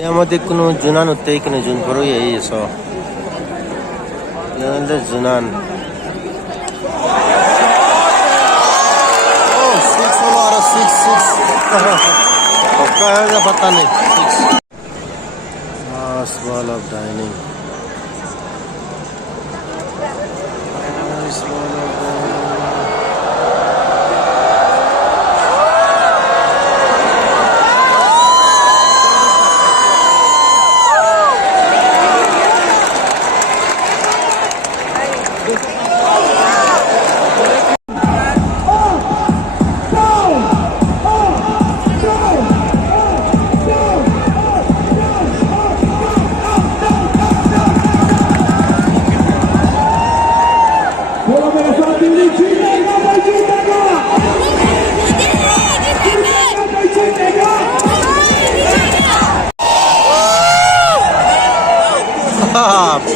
यामध्ये कुणू जुनान उत्ते कुणू जुन करू यही सो यानंतर जुनान सिक्स वाला और सिक्स पक्का है या पता नहीं six last ball of the inning. Last ball of the inning.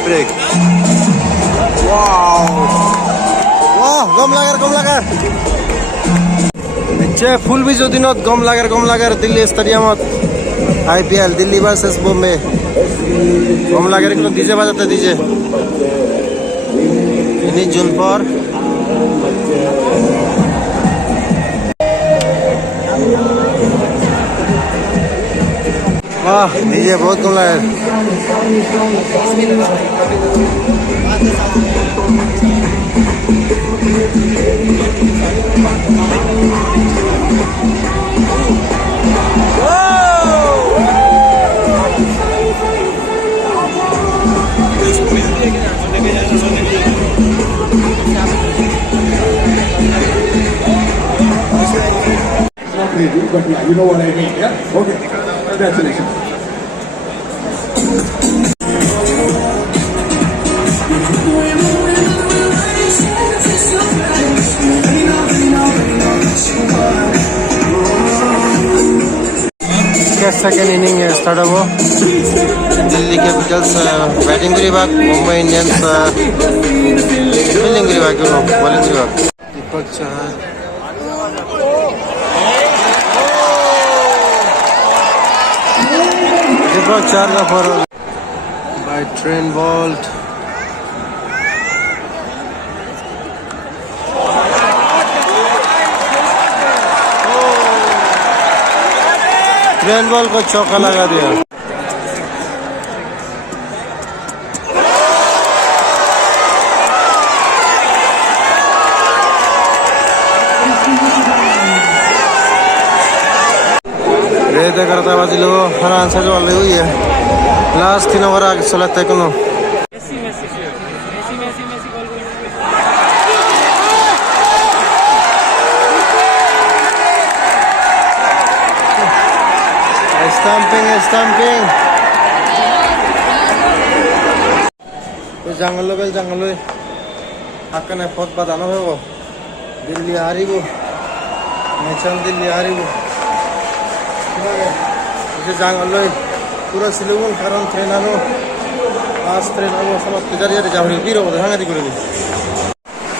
Break. Wow. Wow, gom lagar. Niche full bijo dinot gom lagar Delhi stadiumot IPL Delhi versus Bombay. Gom lagar ekটু DJ বাজাতে DJ. ini June por वाह DJ बहुत कम लगा But yeah, you know what I mean, yeah? Okay, congratulations. Second inning start हो Delhi Capitals batting विभाग Mumbai Indians fielding विभाग bowling विभाग दीपक चहर का for by train bolt train ball को चौका लगा दिया रेत करता बाजिलो हर आंसर जो वाले हुई है लास्ट 3 ओवर आगे चलाते कोनो स्टम्पिंग जंगल हाकने पथ बादानो हो दिल्ली हारिबो मैचन दिल्ली हारिबो जंगल पूरा सिलुगुन कारण ट्रेनानो लास्ट ट्रेनानो समाप्त जारिया जाहरी बिरो हांगाति करिनि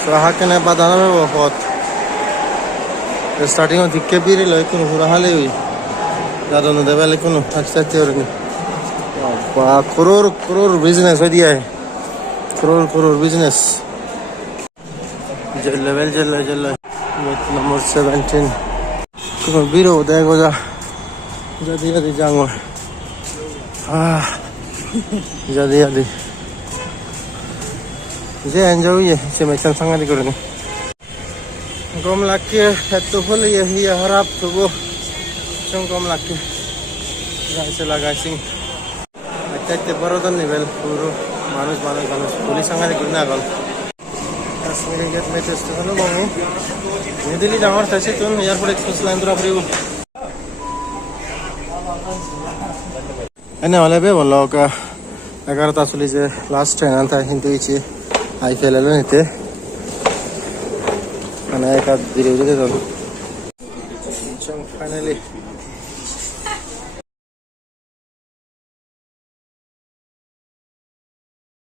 तो हाकने बादानो हो पथ स्टार्टिंग दिक्के बिरे लय कोनो हुरा हाले हुई ज़्यादा न देवा लेकिन अच्छा और नहीं करोड़ बिजनेस हो दिया है करोड़ बिजनेस लेवल जल नंबर 17 कौन बीरो देखो जा जल्दी जाऊंगा जल्दी जे एंजॉय हुई है इसे मैं संगति करूँगी गम लाके तो फल यही हराब तो वो कम लाके गाइसे लगाइसिं आते बरोदन निवेल पुरो मानुष पुलिस संगाति गुना गल काश्मीरी गेट में टेस्ट करनो बंगो न्यू दिल्ली जावर थासे तुन एयरपोर्ट एक्सप्रेस लाइन द्वारा परिबो एने वाले बे बोलो का 11 चली जे लास्ट ट्रेन था हिंदू इचे आईपीएल ले नेते अने एक वीडियो दे दो फाइनली